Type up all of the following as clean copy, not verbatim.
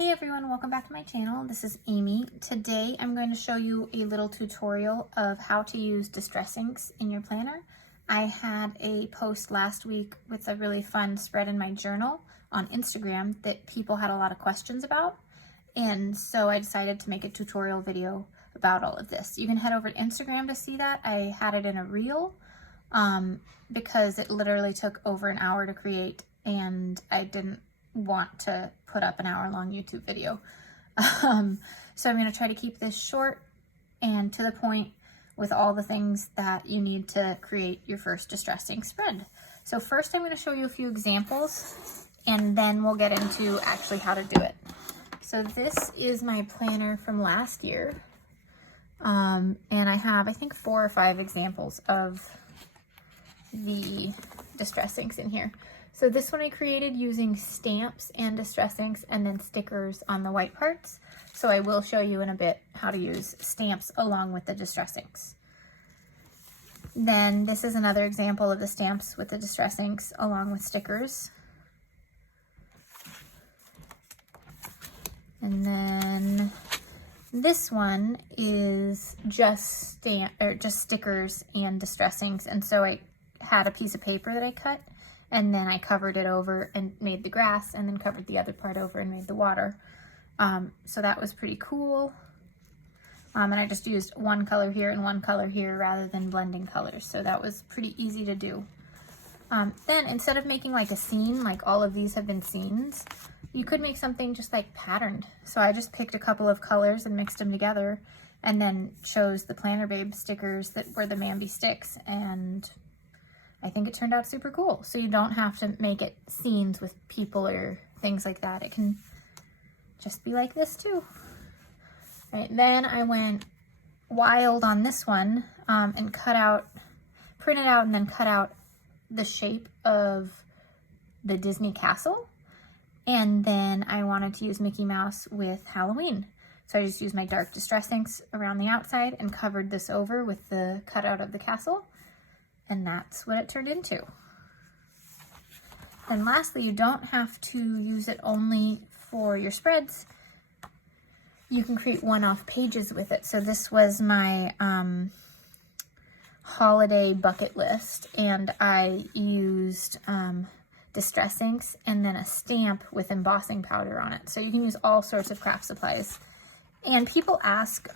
Hey everyone, welcome back to my channel. This is Amy. Today I'm going to show you a little tutorial of how to use distress inks in your planner. I had a post last week with a really fun spread in my journal on Instagram that people had a lot of questions about, and so I decided to make a tutorial video about all of this. You can head over to Instagram to see that. I had it in a reel because it literally took over an hour to create and I didn't want to put up an hour-long YouTube video. So I'm going to try to keep this short and to the point with all the things that you need to create your first distress ink spread. So first I'm going to show you a few examples and then we'll get into actually how to do it. So this is my planner from last year, and I have I think 4 or 5 examples of the distress inks in here. So this one I created using stamps and distress inks and then stickers on the white parts. So I will show you in a bit how to use stamps along with the distress inks. Then this is another example of the stamps with the distress inks along with stickers. And then this one is just stickers and distress inks. And so I had a piece of paper that I cut, and then I covered it over and made the grass, and then covered the other part over and made the water. So that was pretty cool. And I just used one color here and one color here rather than blending colors. So that was pretty easy to do. Then instead of making like a scene, like all of these have been scenes, you could make something just like patterned. So I just picked a couple of colors and mixed them together and then chose the Planner Babe stickers that were the Mambi sticks, and I think it turned out super cool. So you don't have to make it scenes with people or things like that. It can just be like this too. Right, then I went wild on this one and printed out and then cut out the shape of the Disney castle. And then I wanted to use Mickey Mouse with Halloween. So I just used my dark distress inks around the outside and covered this over with the cutout of the castle. And that's what it turned into. Then lastly, you don't have to use it only for your spreads. You can create one-off pages with it. So this was my holiday bucket list, and I used distress inks and then a stamp with embossing powder on it. So you can use all sorts of craft supplies. And people ask,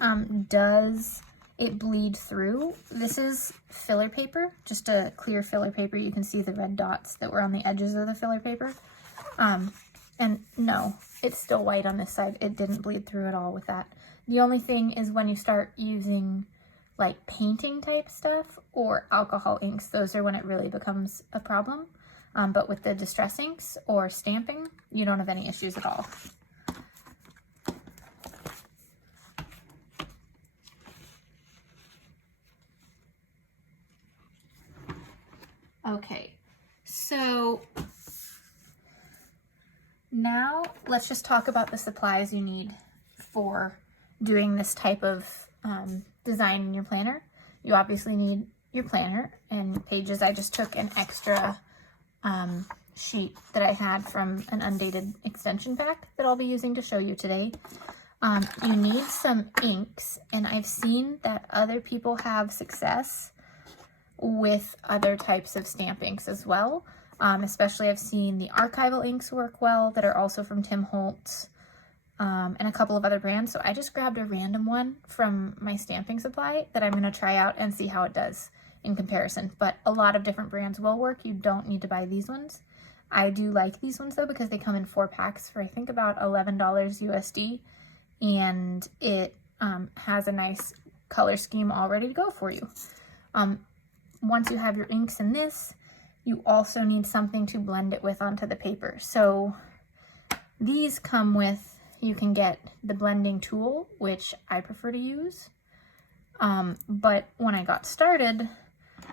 does it bleed through? This is filler paper, just a clear filler paper. You can see the red dots that were on the edges of the filler paper. And no, it's still white on this side. It didn't bleed through at all with that. The only thing is when you start using like painting type stuff or alcohol inks, those are when it really becomes a problem. But with the distress inks or stamping, you don't have any issues at all. Okay, so now let's just talk about the supplies you need for doing this type of design in your planner. You obviously need your planner and pages. I just took an extra sheet that I had from an undated extension pack that I'll be using to show you today. You need some inks, and I've seen that other people have success with other types of stamp inks as well. Especially I've seen the archival inks work well that are also from Tim Holtz and a couple of other brands. So I just grabbed a random one from my stamping supply that I'm going to try out and see how it does in comparison. But a lot of different brands will work. You don't need to buy these ones. I do like these ones though because they come in 4 packs for I think about $11 USD, and it has a nice color scheme all ready to go for you. Once you have your inks in this, you also need something to blend it with onto the paper. So these come with, you can get the blending tool, which I prefer to use. But when I got started,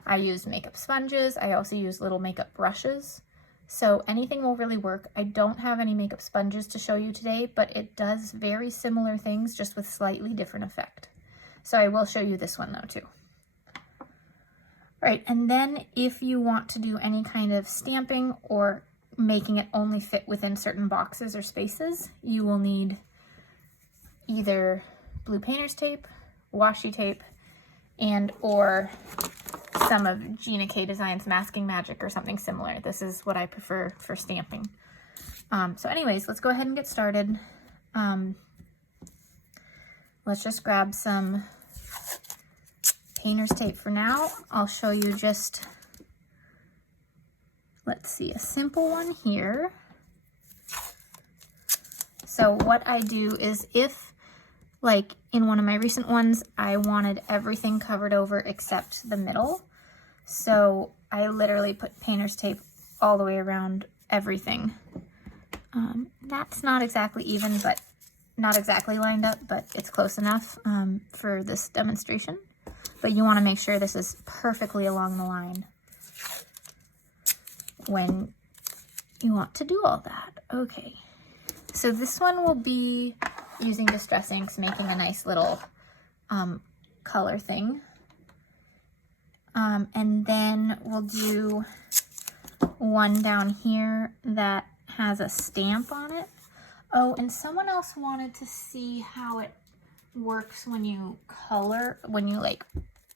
I used makeup sponges. I also used little makeup brushes. So anything will really work. I don't have any makeup sponges to show you today, but it does very similar things, just with slightly different effect. So I will show you this one though too. All right, and then if you want to do any kind of stamping or making it only fit within certain boxes or spaces, you will need either blue painter's tape, washi tape, and or some of Gina K Designs Masking Magic or something similar. This is what I prefer for stamping. So anyways, let's go ahead and get started. Let's just grab some painter's tape for now. I'll show you just, let's see, a simple one here. So what I do is, if, like in one of my recent ones, I wanted everything covered over except the middle. So I literally put painter's tape all the way around everything. That's not exactly even, but not exactly lined up, but it's close enough for this demonstration. But you want to make sure this is perfectly along the line when you want to do all that. Okay, so this one will be using Distress Inks, making a nice little color thing. And then we'll do one down here that has a stamp on it. Oh, and someone else wanted to see how it works when you color,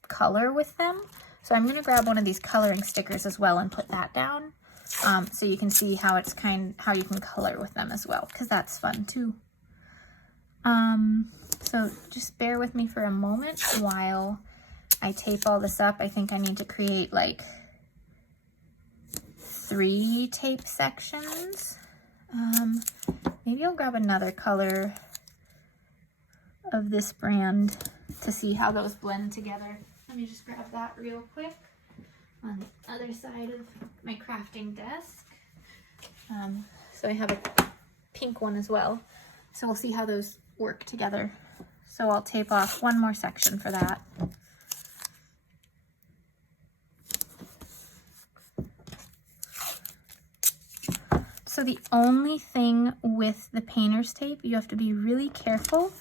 color with them. So I'm going to grab one of these coloring stickers as well and put that down, so you can see how it's how you can color with them as well, because that's fun too. So just bear with me for a moment while I tape all this up. I think I need to create like 3 tape sections. Maybe I'll grab another color of this brand to see how those blend together. Let me just grab that real quick on the other side of my crafting desk. So I have a pink one as well. So we'll see how those work together. So I'll tape off one more section for that. So the only thing with the painter's tape, you have to be really careful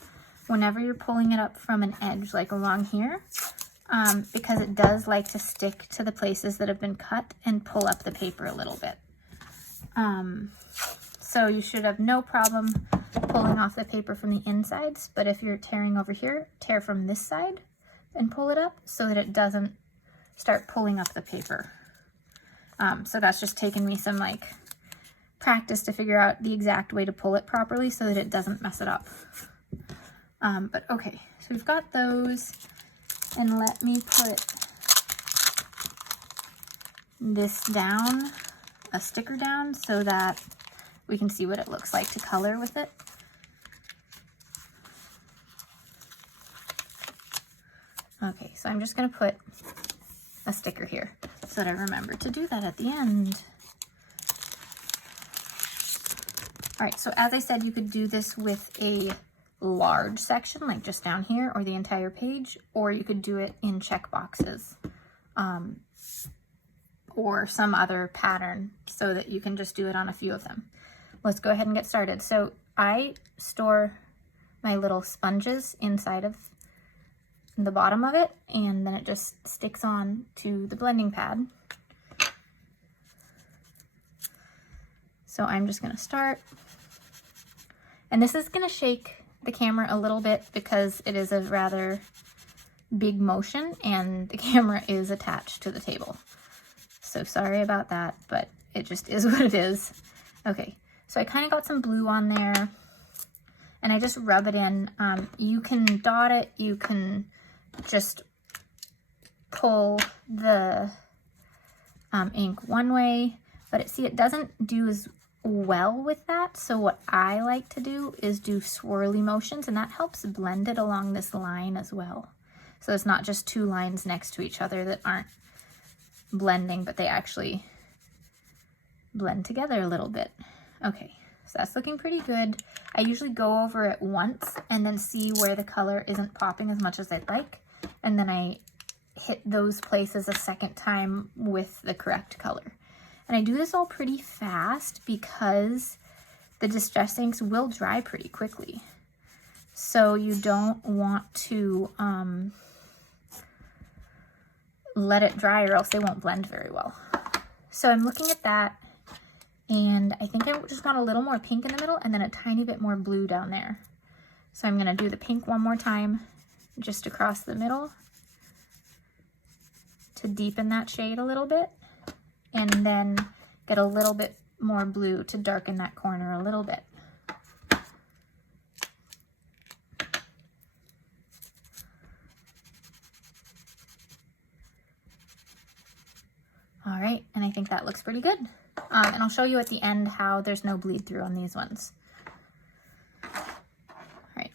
whenever you're pulling it up from an edge, like along here, because it does like to stick to the places that have been cut and pull up the paper a little bit. So you should have no problem pulling off the paper from the insides, but if you're tearing over here, tear from this side and pull it up so that it doesn't start pulling up the paper. So that's just taken me some like practice to figure out the exact way to pull it properly so that it doesn't mess it up. But okay, so we've got those, and let me put this down, a sticker down, so that we can see what it looks like to color with it. Okay, so I'm just gonna put a sticker here so that I remember to do that at the end. All right, so as I said, you could do this with a large section, like just down here, or the entire page, or you could do it in check boxes, or some other pattern so that you can just do it on a few of them. Let's go ahead and get started. So I store my little sponges inside of the bottom of it, and then it just sticks on to the blending pad. So I'm just gonna start. And this is gonna shake the camera a little bit because it is a rather big motion and the camera is attached to the table. So sorry about that, but it just is what it is. Okay, so I kind of got some blue on there and I just rub it in. You can dot it, you can just pull the ink one way, but see, it doesn't do as well with that. So what I like to do is do swirly motions, and that helps blend it along this line as well. So it's not just 2 lines next to each other that aren't blending, but they actually blend together a little bit. Okay, so that's looking pretty good. I usually go over it once and then see where the color isn't popping as much as I'd like, and then I hit those places a second time with the correct color. And I do this all pretty fast because the Distress Inks will dry pretty quickly. So you don't want to let it dry or else they won't blend very well. So I'm looking at that And I think I just want a little more pink in the middle and then a tiny bit more blue down there. So I'm gonna do the pink one more time, just across the middle to deepen that shade a little bit, and then get a little bit more blue to darken that corner a little bit. All right, and I think that looks pretty good. And I'll show you at the end how there's no bleed through on these ones.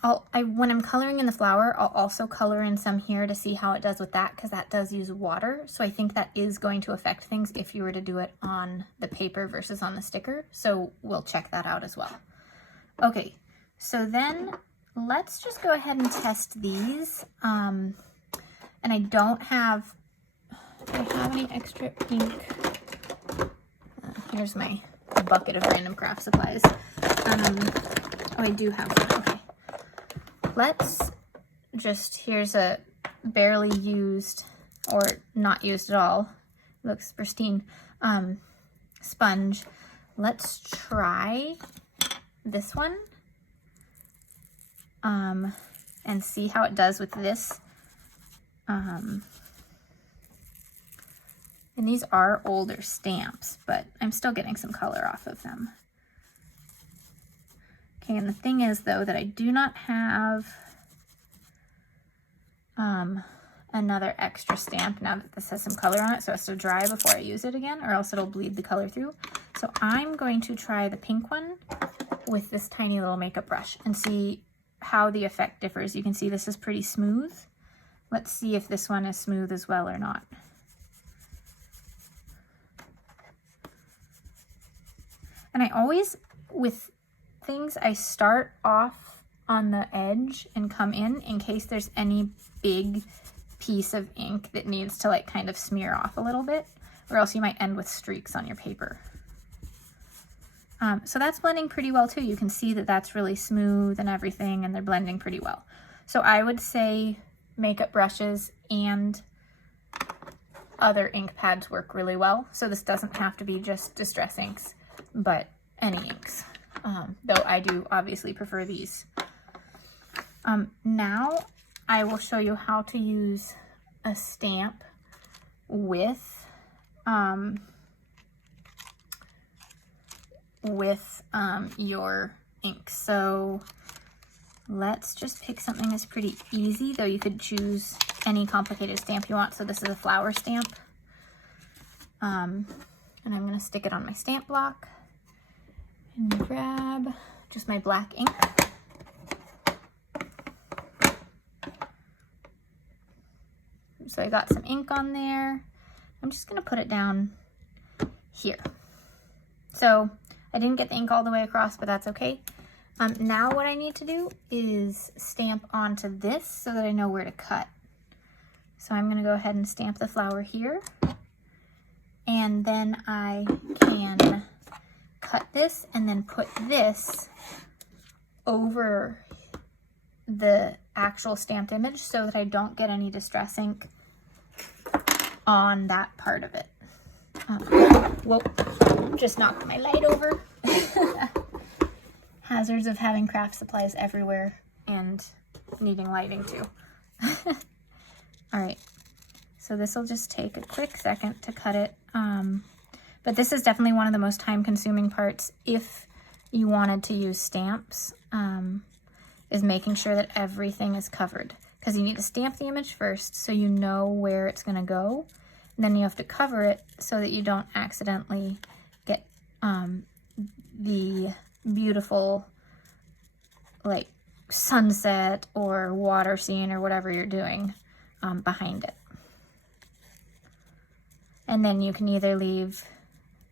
All right, when I'm coloring in the flower, I'll also color in some here to see how it does with that, because that does use water. So I think that is going to affect things if you were to do it on the paper versus on the sticker. So we'll check that out as well. Okay, so then let's just go ahead and test these. And I don't have, do I have any extra ink? Here's my bucket of random craft supplies. Oh, I do have one, okay. Let's just, here's a barely used, or not used at all, looks pristine, sponge. Let's try this one and see how it does with this. And these are older stamps, but I'm still getting some color off of them. Okay, and the thing is though that I do not have another extra stamp now that this has some color on it, so it has to dry before I use it again, or else it'll bleed the color through. So I'm going to try the pink one with this tiny little makeup brush and see how the effect differs. You can see this is pretty smooth. Let's see if this one is smooth as well or not. And I always, with things, I start off on the edge and come in case there's any big piece of ink that needs to like kind of smear off a little bit, or else you might end with streaks on your paper. So that's blending pretty well too. You can see that that's really smooth and everything, and they're blending pretty well. So I would say makeup brushes and other ink pads work really well. So this doesn't have to be just Distress inks, but any inks. Though I do obviously prefer these. Now I will show you how to use a stamp with your ink. So let's just pick something that's pretty easy, though you could choose any complicated stamp you want. So this is a flower stamp. And I'm going to stick it on my stamp block and grab just my black ink. So I got some ink on there. I'm just going to put it down here. So I didn't get the ink all the way across, but that's okay. Now what I need to do is stamp onto this so that I know where to cut. So I'm going to go ahead and stamp the flower here. And then I can cut this and then put this over the actual stamped image so that I don't get any Distress ink on that part of it. Whoa, just knocked my light over. Hazards of having craft supplies everywhere and needing lighting too. All right, so this will just take a quick second to cut it. But this is definitely one of the most time-consuming parts if you wanted to use stamps, is making sure that everything is covered. Because you need to stamp the image first so you know where it's going to go. And then you have to cover it so that you don't accidentally get the beautiful like sunset or water scene or whatever you're doing behind it. And then you can either leave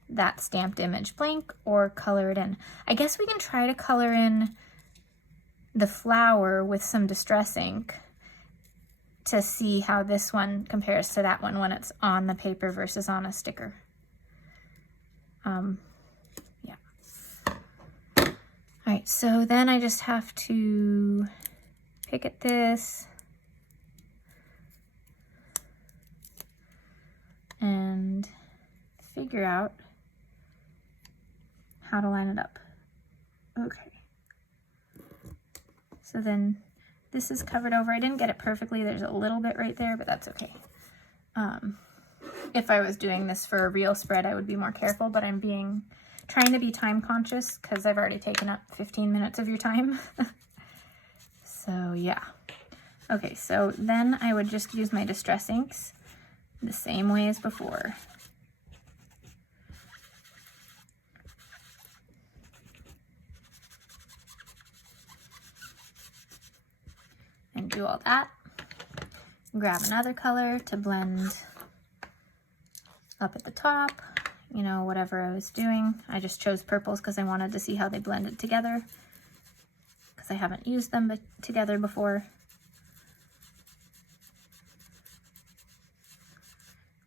that stamped image blank or color it in. I guess we can try to color in the flower with some Distress ink to see how this one compares to that one when it's on the paper versus on a sticker. Yeah. All right, so then I just have to pick at this and figure out how to line it up. Okay. So then this is covered over. I didn't get it perfectly. There's a little bit right there, but that's okay. If I was doing this for a real spread, I would be more careful, but I'm trying to be time conscious because I've already taken up 15 minutes of your time. So yeah. Okay, so then I would just use my Distress inks the same way as before. And do all that. Grab another color to blend up at the top, you know, whatever I was doing. I just chose purples because I wanted to see how they blended together because I haven't used them together before.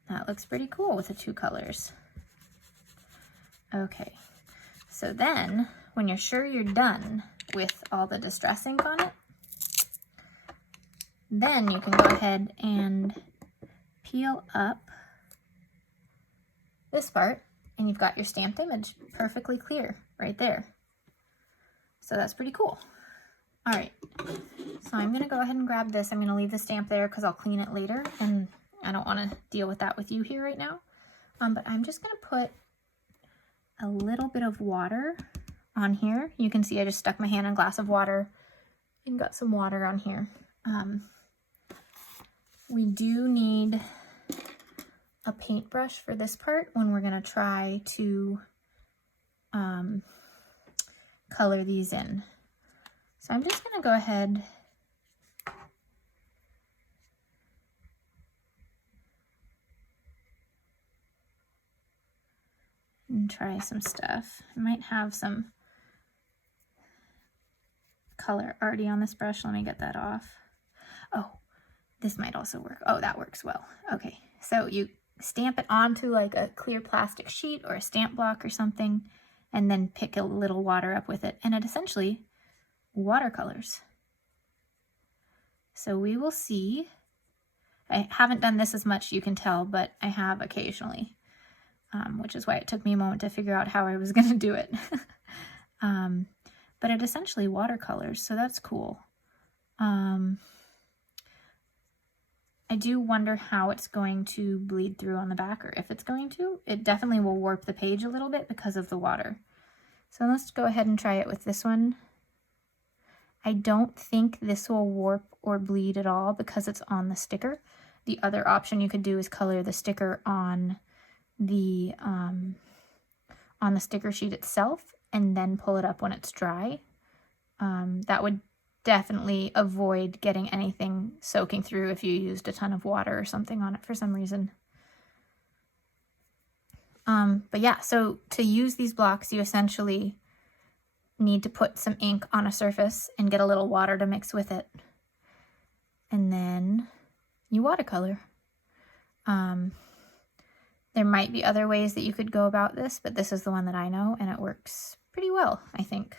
That looks pretty cool with the two colors. Okay, so then when you're sure you're done with all the Distress ink on it, then you can go ahead and peel up this part and you've got your stamped image perfectly clear right there. So that's pretty cool. All right, so I'm gonna go ahead and grab this. I'm gonna leave the stamp there because I'll clean it later and I don't wanna deal with that with you here right now. But I'm just gonna put a little bit of water on here. You can see I just stuck my hand in a glass of water and got some water on here. We do need a paintbrush for this part when we're gonna try to color these in. So I'm just gonna go ahead and try some stuff. I might have some color already on this brush. Let me get that off. Oh, this might also work. Oh, that works well. Okay, so you stamp it onto like a clear plastic sheet or a stamp block or something, and then pick a little water up with it, and it essentially watercolors. So we will see. I haven't done this as much, you can tell, but I have occasionally, which is why it took me a moment to figure out how I was going to do it. But it essentially watercolors, so that's cool. I do wonder how it's going to bleed through on the back, or if it's going to. It definitely will warp the page a little bit because of the water. So let's go ahead and try it with this one. I don't think this will warp or bleed at all because it's on the sticker. The other option you could do is color the sticker on the sticker sheet itself and then pull it up when it's dry. That would definitely avoid getting anything soaking through if you used a ton of water or something on it for some reason. But yeah, so to use these blocks, you essentially need to put some ink on a surface and get a little water to mix with it. And then you watercolor. There might be other ways that you could go about this, but this is the one that I know, and it works pretty well, I think.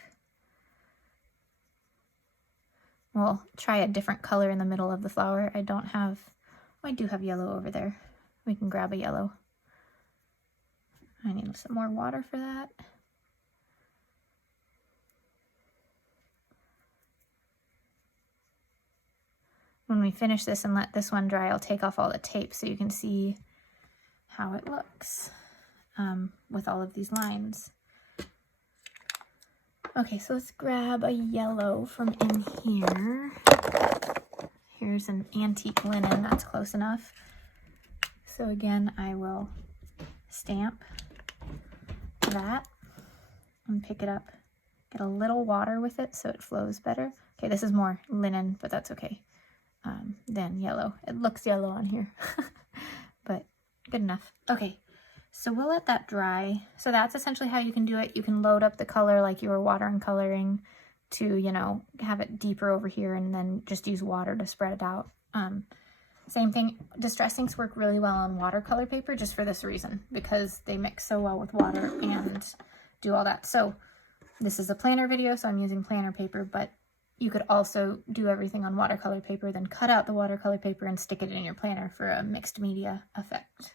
We'll try a different color in the middle of the flower. I do have yellow over there. We can grab a yellow. I need some more water for that. When we finish this and let this one dry, I'll take off all the tape so you can see how it looks with all of these lines. Okay, so let's grab a yellow from in here. Here's an antique linen, that's close enough. So again, I will stamp that and pick it up. Get a little water with it so it flows better. Okay, this is more linen, but that's okay. Than yellow. It looks yellow on here, but good enough. Okay, so we'll let that dry. So that's essentially how you can do it. You can load up the color like you were water and coloring to, you know, have it deeper over here and then just use water to spread it out. Same thing, Distress inks work really well on watercolor paper just for this reason, because they mix so well with water and do all that. So this is a planner video, so I'm using planner paper, but you could also do everything on watercolor paper, then cut out the watercolor paper and stick it in your planner for a mixed media effect.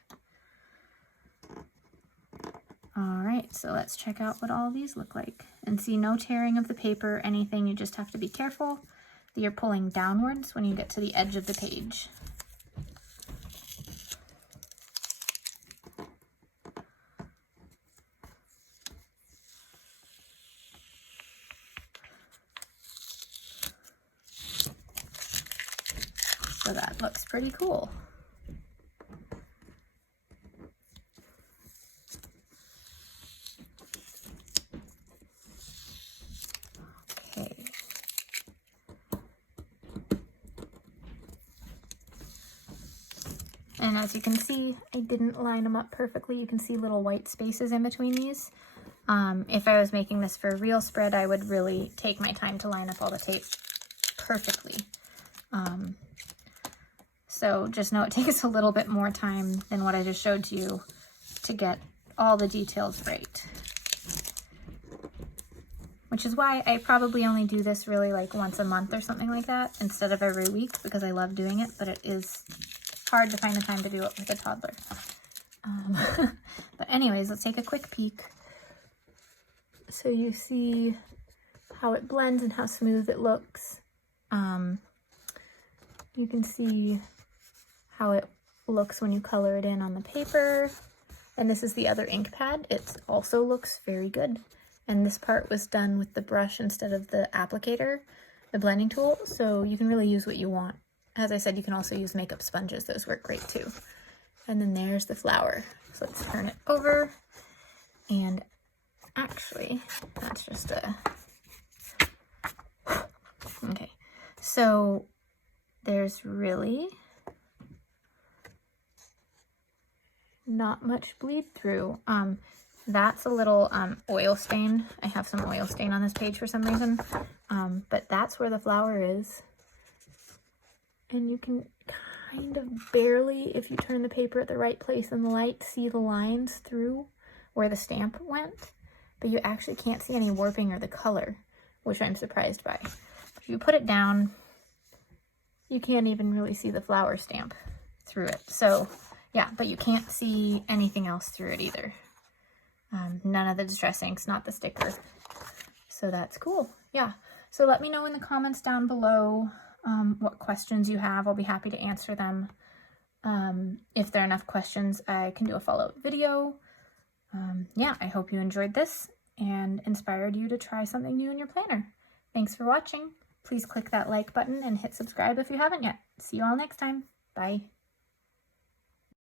All right, so let's check out what all these look like. And see, no tearing of the paper, anything. You just have to be careful that you're pulling downwards when you get to the edge of the page. So that looks pretty cool. Okay. And as you can see, I didn't line them up perfectly. You can see little white spaces in between these. If I was making this for a real spread, I would really take my time to line up all the tape perfectly. So just know it takes a little bit more time than what I just showed to you to get all the details right. Which is why I probably only do this really like once a month or something like that instead of every week, because I love doing it, but it is hard to find the time to do it with a toddler. But anyways, let's take a quick peek. So you see how it blends and how smooth it looks. You can see how it looks when you color it in on the paper. And this is the other ink pad. It also looks very good. And this part was done with the brush instead of the applicator, the blending tool. So you can really use what you want. As I said, you can also use makeup sponges. Those work great too. And then there's the flower. So let's turn it over. And actually, that's just a... Okay. So there's really not much bleed through. That's a little oil stain. I have some oil stain on this page for some reason. But that's where the flower is. And you can kind of barely, if you turn the paper at the right place in the light, see the lines through where the stamp went. But you actually can't see any warping or the color, which I'm surprised by. If you put it down, you can't even really see the flower stamp through it. So yeah, but you can't see anything else through it either. None of the distress inks, not the sticker. So that's cool. Yeah. So let me know in the comments down below what questions you have. I'll be happy to answer them. If there are enough questions, I can do a follow-up video. Yeah, I hope you enjoyed this and inspired you to try something new in your planner. Thanks for watching. Please click that like button and hit subscribe if you haven't yet. See you all next time. Bye.